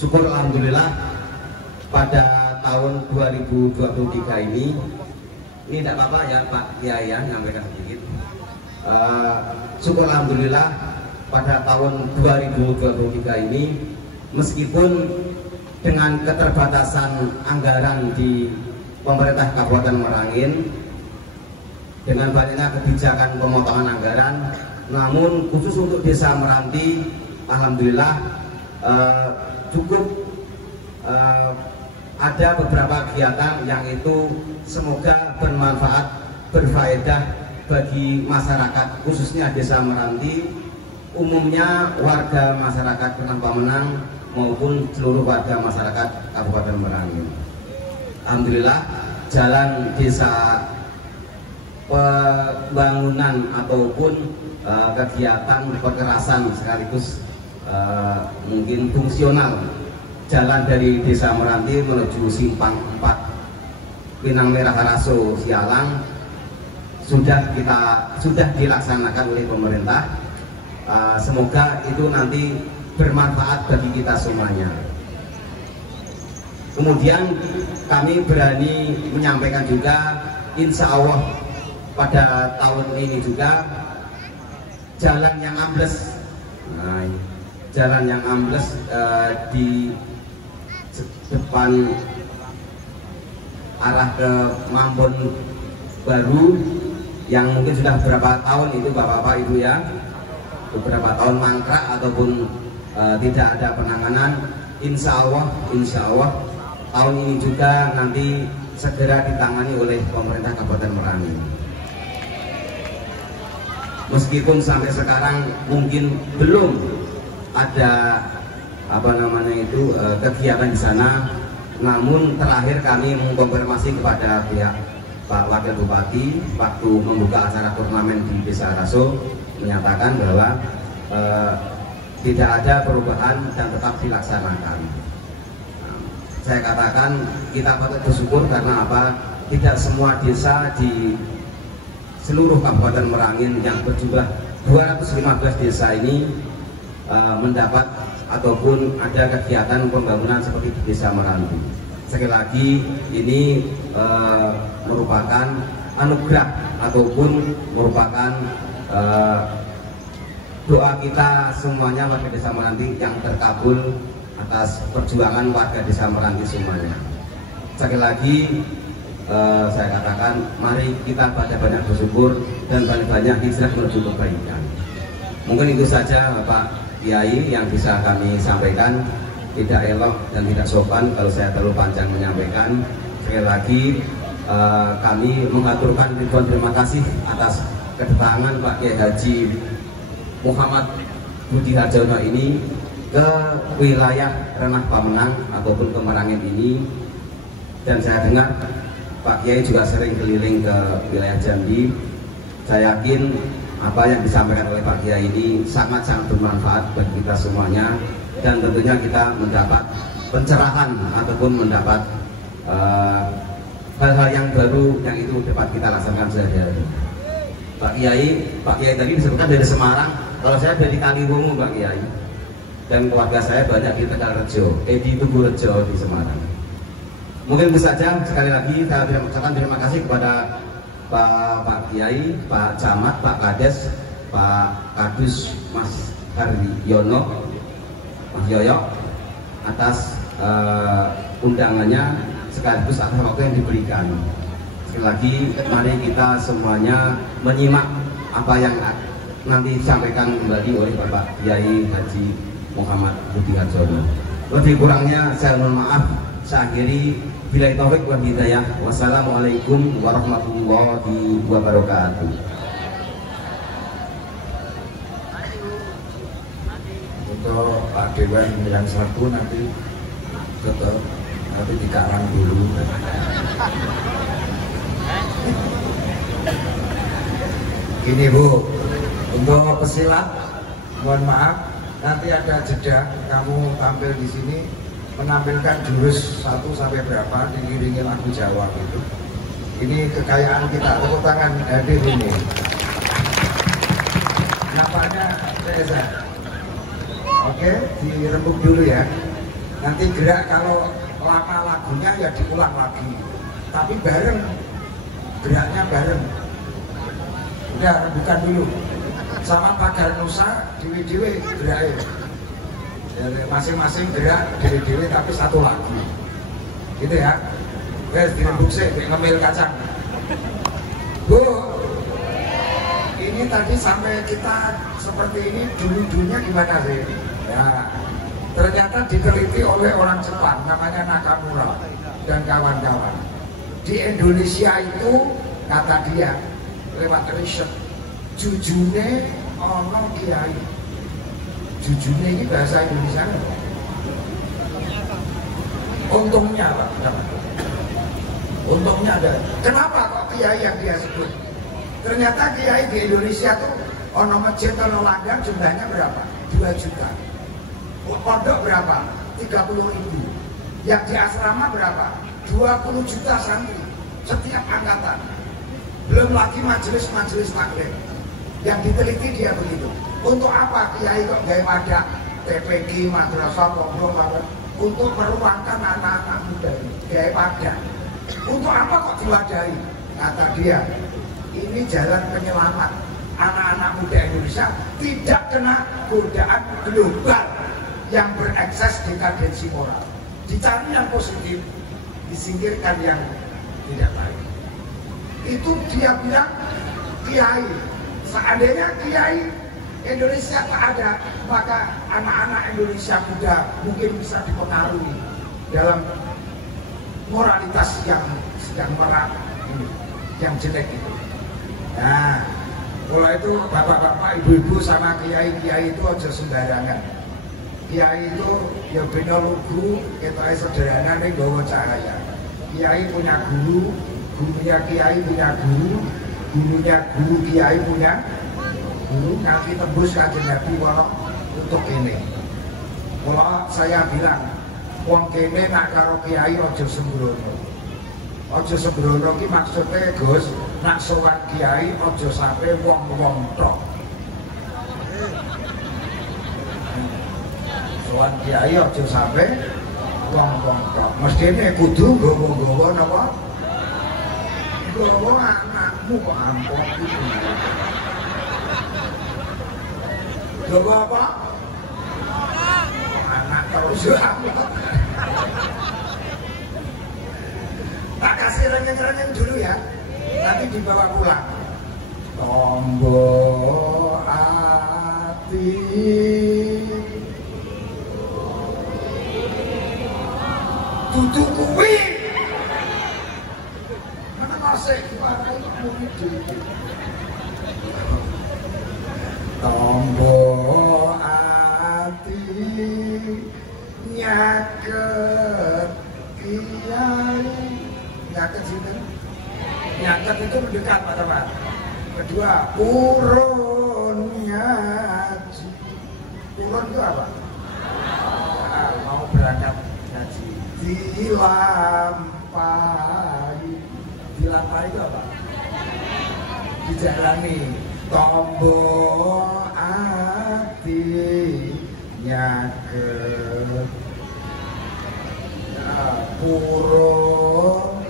Syukur alhamdulillah pada tahun 2023 ini tidak apa-apa ya Pak Kiai ya, menyampaikan sedikit. Syukur alhamdulillah pada tahun 2023 ini, meskipun dengan keterbatasan anggaran di pemerintah Kabupaten Merangin, dengan banyaknya kebijakan pemotongan anggaran, namun khusus untuk Desa Meranti alhamdulillah cukup ada beberapa kegiatan yang itu semoga bermanfaat, berfaedah bagi masyarakat, khususnya Desa Meranti, umumnya warga masyarakat Renah Pamenang maupun seluruh warga masyarakat Kabupaten Merangin. Alhamdulillah, jalan desa, pembangunan ataupun kegiatan perkerasan sekaligus mungkin fungsional, jalan dari Desa Meranti menuju Simpang 4 Pinang Merah Haraso Sialang sudah dilaksanakan oleh pemerintah. Semoga itu nanti bermanfaat bagi kita semuanya. Kemudian kami berani menyampaikan juga, insya Allah pada tahun ini juga jalan yang ambles, jalan yang ambles di depan arah ke Mambon Baru yang mungkin sudah beberapa tahun itu Bapak-Bapak Ibu ya, beberapa tahun mangkrak ataupun tidak ada penanganan. Insya Allah tahun ini juga nanti segera ditangani oleh pemerintah Kabupaten Merangin. Meskipun sampai sekarang mungkin belum ada kegiatan di sana, namun terakhir kami mengkonfirmasi kepada pihak Pak Wakil Bupati waktu membuka acara turnamen di Desa Haraso, menyatakan bahwa tidak ada perubahan dan tetap dilaksanakan. Saya katakan kita patut bersyukur karena apa? Tidak semua desa di seluruh Kabupaten Merangin yang berjumlah 215 desa ini mendapat ataupun ada kegiatan pembangunan seperti di Desa Meranti. Sekali lagi ini merupakan anugerah ataupun merupakan doa kita semuanya warga Desa Meranti yang terkabul atas perjuangan warga Desa Meranti semuanya. Sekali lagi saya katakan, mari kita banyak-banyak bersyukur dan banyak-banyak hijrah menuju kebaikan. Mungkin itu saja Bapak Kiai yang bisa kami sampaikan. Tidak elok dan tidak sopan kalau saya terlalu panjang menyampaikan. Sekali lagi kami mengaturkan ribuan terima kasih atas kedatangan Pak Kiai Haji Muhammad Budi Harjono ini ke wilayah Renah Pamenang ataupun ke Merangin ini. Dan saya dengar Pak Kiai juga sering keliling ke wilayah Jambi. Saya yakin apa yang disampaikan oleh Pak Kiai ini sangat-sangat bermanfaat bagi kita semuanya, dan tentunya kita mendapat pencerahan ataupun mendapat hal-hal yang baru yang itu dapat kita laksanakan sehari-hari. Pak Kiai tadi disebutkan dari Semarang, kalau saya dari Kaliwungu Pak Kiai, dan keluarga saya banyak di Tegalrejo, di Tugurejo di Semarang. Mungkin itu saja. Sekali lagi saya ucapkan terima kasih kepada Pak Kiai, Pak Camat, Pak Kades, Pak Kadus, Mas Haryono, Mas Yoyo atas undangannya sekaligus atas waktu yang diberikan. Sekali lagi mari kita semuanya menyimak apa yang nanti disampaikan kembali oleh Bapak Kiai Haji Muhammad Budi Harjono. Lebih kurangnya saya mohon maaf. Saya akhiri, billahi taufik wal hidayah. Wassalamualaikum warahmatullahi wabarakatuh. Untuk Pak Dewan yang satu nanti tetap nanti dikarang dulu. Gini Bu, untuk pesilat mohon maaf nanti ada jeda, kamu tampil di sini menampilkan jurus 1 sampai berapa diiringi lagu Jawa gitu. Ini kekayaan kita, tepuk tangan hadir ini. Nampaknya Reza. Oke, dirembuk dulu ya. Nanti gerak kalau lama lagunya ya diulang lagi. Tapi bareng, geraknya bareng. Udah rembukan dulu. Sama pagar Nusa, dewe-dewe geraknya. Masing-masing gerak dewe-dewe tapi satu lagu. Gitu ya. Wes dirembuk sih, ngemil kacang. Bu, ini tadi sampai kita seperti ini dulu-dulunya gimana sih? Ya, ternyata diteliti oleh orang Jepang namanya Nakamura dan kawan-kawan. Di Indonesia itu kata dia lewat riset, jujune ono kiai. Jujune ini bahasa Indonesia. Untungnya Pak, untungnya ada. Kenapa kok kiai yang dia sebut? Ternyata kiai di Indonesia tuh ono masjid ono langgar jumlahnya berapa? 2 juta. Pondok berapa? 30.000. Yang di asrama berapa? 20 juta santri setiap angkatan. Belum lagi majelis-majelis taklim. Yang diteliti dia begitu. Untuk apa kiai kok gaya wadah TPG, madrasah, pondok, untuk meruangkan anak-anak muda ini gaya wadah. Untuk apa kok diwadahi? Kata dia, ini jalan penyelamat anak-anak muda Indonesia tidak kena godaan global yang berekses dekadensi moral. Dicari yang positif, disingkirkan yang tidak baik. Itu dia bilang kiai. Seandainya kiai Indonesia tak ada, maka anak-anak Indonesia muda mungkin bisa dipengaruhi dalam moralitas yang sedang merak ini, yang jelek itu. Nah, mulai itu bapak-bapak, ibu-ibu sama kiai-kiai itu aja sembarangan. Kiai itu ya bina lugu, kita sederhana nih bawa cahaya. Kiai punya guru, gurunya kiai punya guru, gurunya guru kiai punya guru. Nanti tembus kanjeng Nabi walau untuk ini. Kalau saya bilang, wong kene nak karo kiai aja sembrono. Aja sembrono ki maksudnya Gus, nak sowan kiai aja sampai wong-wong tok. Sowan kiai aja sampai wong-wong tok. Mestine kudu nggawa-nggawa napa? Nggawa anakmu kok ampun iki. Nggawa apa? Anak terus ampun. Tak kasih renyeng-renyeng dulu ya, nanti dibawa pulang. Tombo ati dudu kuwi mana masih warai kuwi dhewe. Tombo ati nyaket kiai. Nyaket sini, nyaket itu mendekat Pak teman. Kedua, urun ngaji. Urun itu apa? Nah, mau berangkat ngaji. Dilampai itu apa? Dijalani. Tombo ati nyaket urun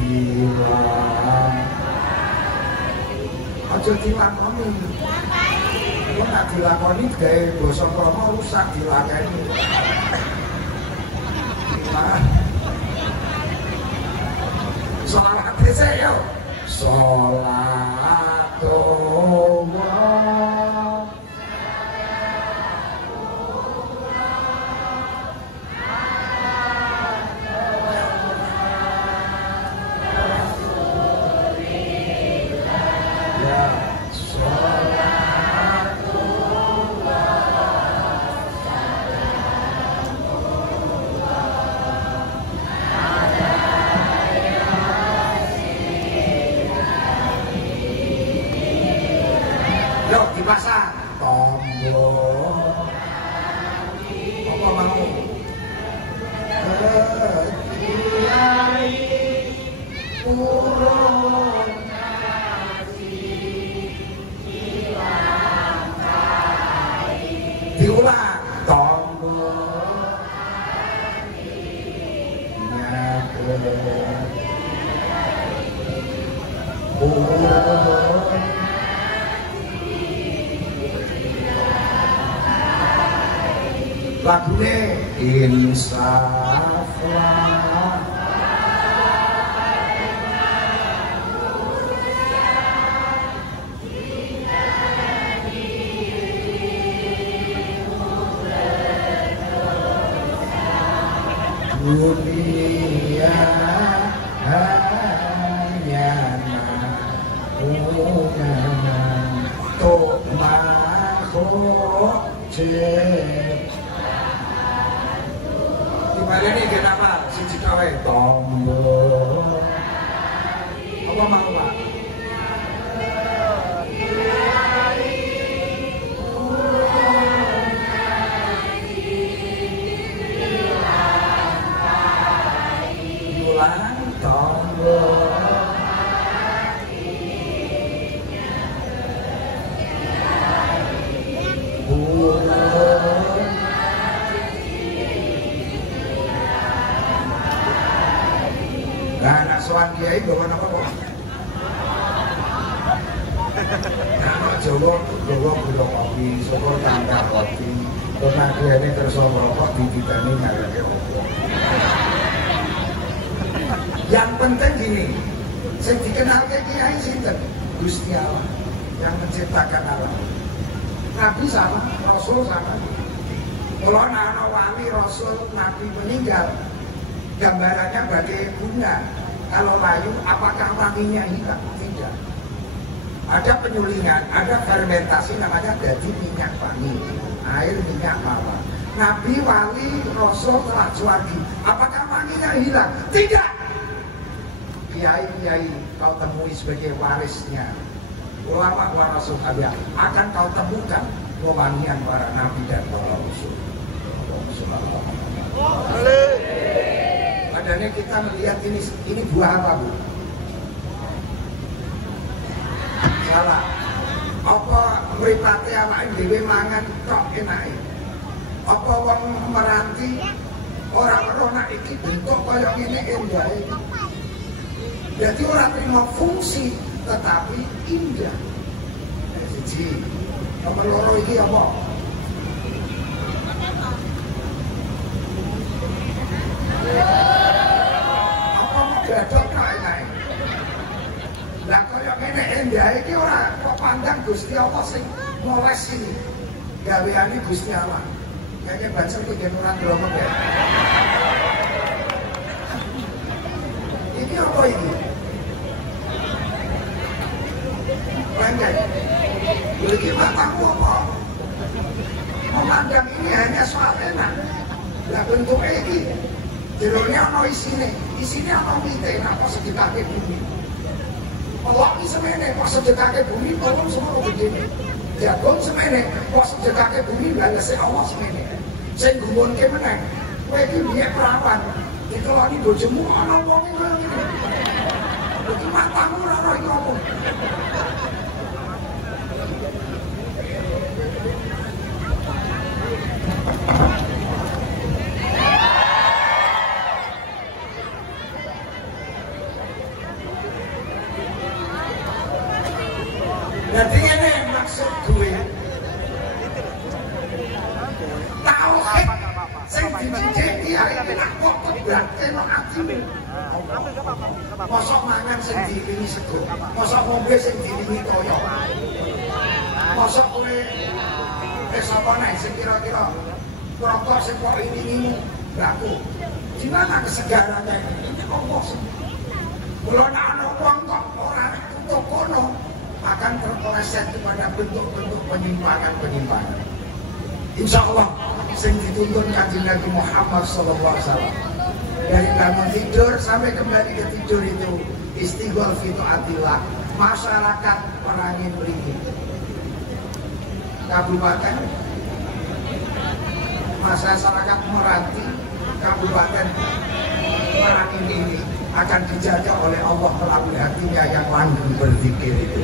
dilang aja dilakoni. Kalau nggak dilakoni gaya basa krama rusak dilakoni. Sholawat desa yo. Sholawat Yuk dipasang tombol apa mau kiai urung diulang tombol urung lagune insaflah dunia hanya naungan untuk makhluk gimana nih kenapa si Cikawe tombol apa mau Pak? Ulang tombol nah, anak soan kiai bawa apa kok? Anak Jawa bawa gula kopi, syukur tangkap kopi. Karena kiai ini kerso merokok dititani ngareke opo. Yang penting gini, yang dikenal kiai sinten? Gusti Allah yang menciptakan alam. Nabi sama, Rasul sama. Kalau anak wali, Rasul, Nabi meninggal, gambarannya bagai bunga. Kalau layu, apakah wanginya hilang? Tidak. Ada penyulingan, ada fermentasi namanya jadi minyak wangi, air minyak mawar. Nabi, wali, Rasul telah juargi. Apakah wanginya hilang? Tidak. Kiai-kiai kau temui sebagai warisnya. Ulama wa Rasul kalian akan kau temukan wewangian para nabi dan para rasul. Padahal kita melihat ini buah apa Bu? Salah. Apa mripate awake dhewe mangan tok enake? Apa wong meranti ora merona iki bentuk kaya ngene endahe. Jadi orang terima fungsi tetapi indah. Siji. Nomor loro iki apa? Apa gadok kae kae? Lah kaya ngene endah iki ora kok pandang Gusti Allah sing ngoles iki. Gaweane Gusti Allah. Kayaknya baca ku yen ora ndromo ya. Iki apa iki? Pendek. Bagi matamu apa? Memandang ini hanya soal enak. Lah bentuknya ini jeruknya ada isinya ada mite, apa sedekahke bumi. Pelaki semene, kok sedekahke bumi, tolong semua begini. Jagung semene, kok sedekahke bumi, balesnya Allah semene. Saya gumunke meneng, kowe iki biye perawan, dikeloni bojomu ana wong iki koyo ngene. Iki matamu ora ora iki apa? Jadi ini maksud gue tauhid sing dijejeki hari ini kok berarti lo atimu Mosok mangan sing diiringi sego, mosok ngombe sing diiringi toyo. Mosok kowe sapa nek sing kira-kira rokok sing kok iringimu laku. Di mana kesegarannya ini Allah sih. Kalau ana wong kok ora tutup kono akan terpeleset kepada bentuk-bentuk penyimpangan-penyimpangan. Insya Allah sing dituntun Kanjeng Nabi Muhammad SAW dari bangun tidur sampai kembali ke tidur itu istighfar fi taatillah. Masyarakat Merangin Mriki Kabupaten masyarakat Meranti Kabupaten Merangin ini akan dijajah oleh Allah melalui hatinya yang langgeng berzikir itu.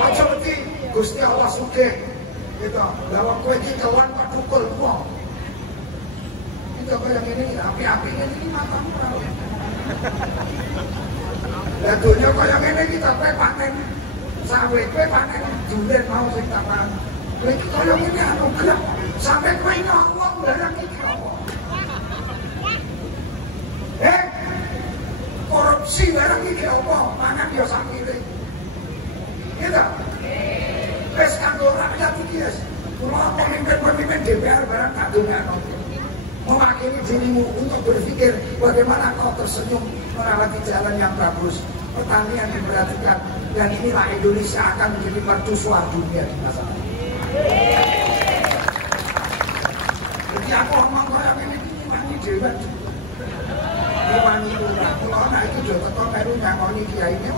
Aja wedi Gusti Allah sugih gitu. Lah kowe iki kawan kok dukul wong. Itu kaya ngene api-api ngene iki matamu ora. Lah donya kaya ngene iki tak panen sawit kowe panen duren mau sing tak panen. Kowe iki kaya ngene anugerah sampe kowe ngomong barang iki apa? Korupsi barang iki apa? Mangan ya sakire. Gitu. Wes kanggo rakyat iki ya. Kula pemimpin-pemimpin DPR barang tak dongakno. Mewakili dirimu untuk berpikir bagaimana kau tersenyum melewati jalan yang bagus. Pertanian diperhatikan dan inilah Indonesia akan menjadi mercusuar dunia di masa depan. Jadi aku ngomong kayak ini mani dewan. Iwan itu lah, kalau anak itu juga tetap baru nyangoni kiai ini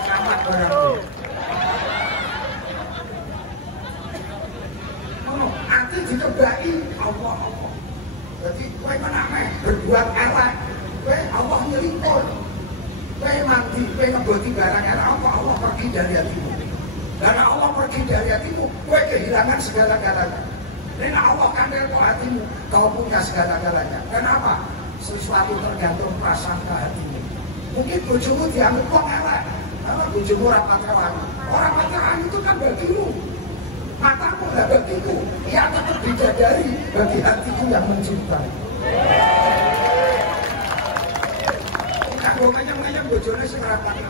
selamat barang itu nanti dikebai Allah jadi kue menamai berbuat elek kue Allah nyelipur kue mandi, kue ngeboti barang elek Allah pergi dari hatimu karena Allah pergi dari hatimu kue kehilangan segala-galanya. Dan Allah kandel ke hatimu, kau punya segala-galanya. Kenapa? Sesuatu tergantung prasangka hatimu. Mungkin bojomu dianggap kok elek, karena bojomu rapat kawan. Orang pacaran itu kan bagimu, matamu lah bagiku. Ia tetap bidadari bagi hatiku yang mencintai. Tidak gue nganyam-nganyam bojone sing rapat.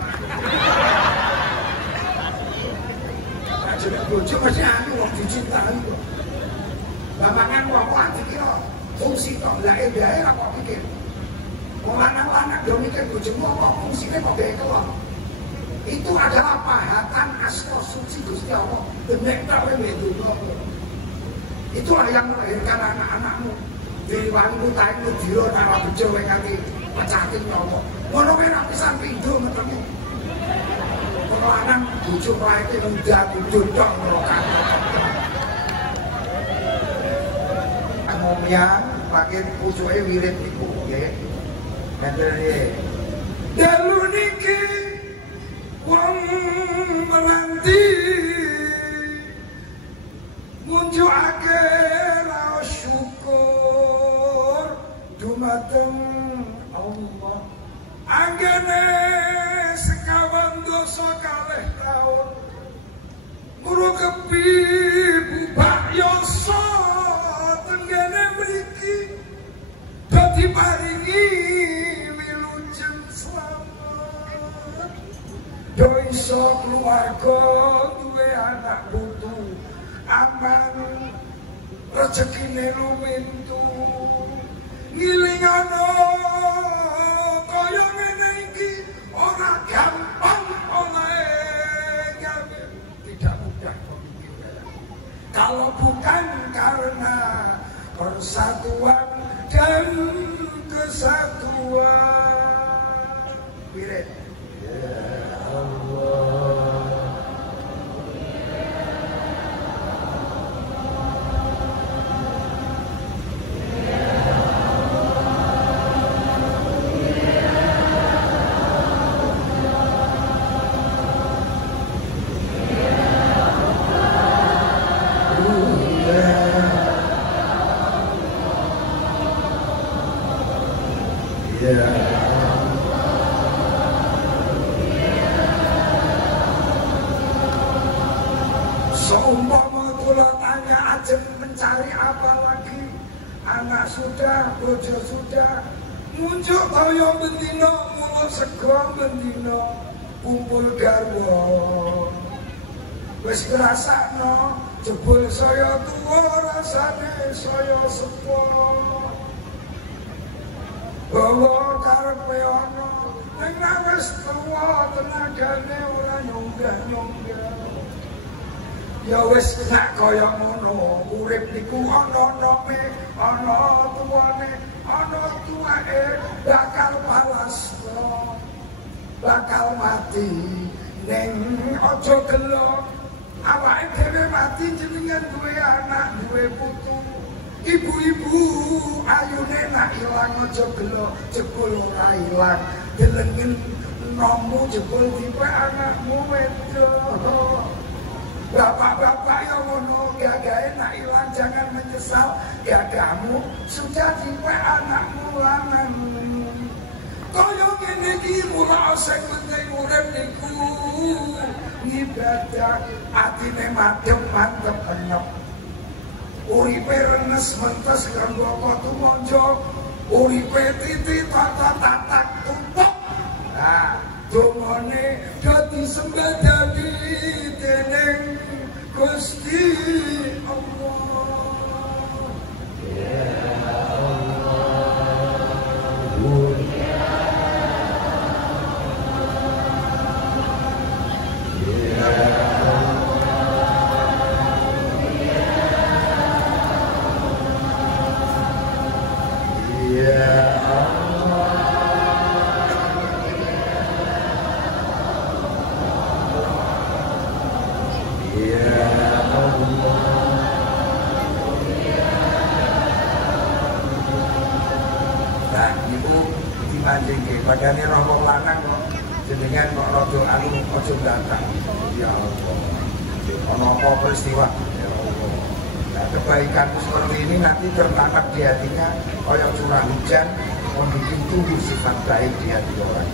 Jadi bojo masih anu wong dicintai kok. Bapangan wong ati kira fungsi tok lha bae ora kok pikir. Wong lanang-lanang do mikir bojomu kok fungsine kok bae kelon. Itu adalah pahatan asma suci Gusti Allah. Demek tak wae meduno. Itulah yang melahirkan anak-anakmu. Diriwanmu taekmu diro nang bejo wae nganti pecatin nyawa. Ngono wae ra pisan pindho metemu. Wong lanang bojo laeke ndak duduk ngrokan. Yang pakai pucuke wirid niku nggih. Enten nggih. Dalu niki wong meranti ngunjukake raos syukur dumateng Allah. Anggene sekawan dosa kalih taun murukepi bubak yoso tenggene mriki dadi paringi wilujeng slamet do iso keluarga duwe anak putu aman rezekine lumintu ngilingano kaya ngene iki ora gampang oleh tidak mudah pemikiran kalau bukan karena persatuan dan kesatuan. Wirid. Ya Allah. Seumpama kula tanya ajeng mencari apa lagi, anak sudah, bojo sudah, muncul toyo bendino, mulu sego bendino, kumpul garwo. Wis ngrasakno, jebul saya tuwa rasane saya sepo. Bawa karepe ana, ning wis tuwa tenagane ora nyunggah-nyunggah. Ya wis nek kaya ngono, urip niku ana nome, ana tuwane, ana tuwae bakal palasno, bakal mati. Ning aja gelo, awake dhewe mati jenengan duwe anak, duwe putu. Ibu-ibu ayune nak ilang aja gelo, jebul ora ilang. Delengin nomu jebul tipe anakmu wedok. Bapak-bapak yang ngono gagahe nak ilang jangan menyesal, gagamu sudah tipe anakmu lanang. Kaya ngene iki mula sing penting urip niku ibadah, atine madhep mantep enyep. Uripe renes mentes kanggo kotu monjo, uripe titi tata tatak tumpuk. Nah, dongane dadi sembadani dening Gusti Allah. Ya padane rombong lanang kok jenengan kok rada anu aja datang. Ya Allah. Ana apa peristiwa? Ya Allah. Nah, kebaikan seperti ini nanti tertanam di hatinya kayak curah hujan, membuat tumbuh sifat baik di hati orang.